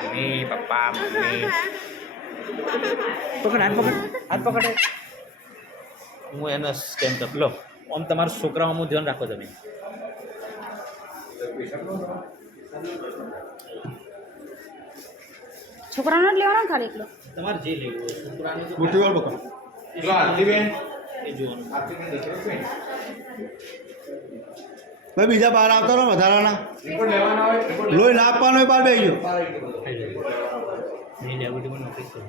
mummy papa mummy પકડ હાથ પકડે હું એને સ્કેન કર લો આમ તમારા છોકરાઓનું ધ્યાન રાખો તમે છોકરાનો જ લેવાનો ને ખાલી એકલો તમારે જે લેવું હોય છોકરાને તો મોટી વાર પકડ પેલો આરતીબેન એ જોવાનું આરતીબેન દેખો બેન ભાઈ બીજા બહાર આવતા રહો વધારાના રિપોર્ટ લેવાના હોય રિપોર્ટ લોહી ના આપવાનો હોય બહાર બેસી ગયો નહીં લેવું નોટિસ કરો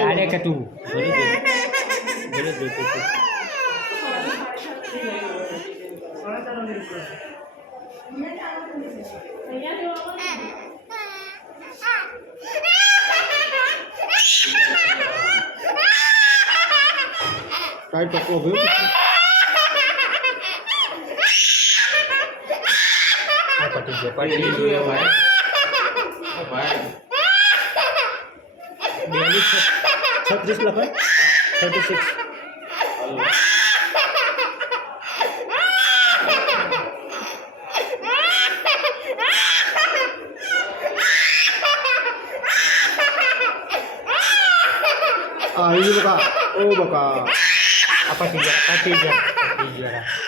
આડે કે તું કાંઈ ટકો ભયો ભાઈ ભાઈ 36 લખાય 36 આવી ગયું બકા ઓ બકા apa tiga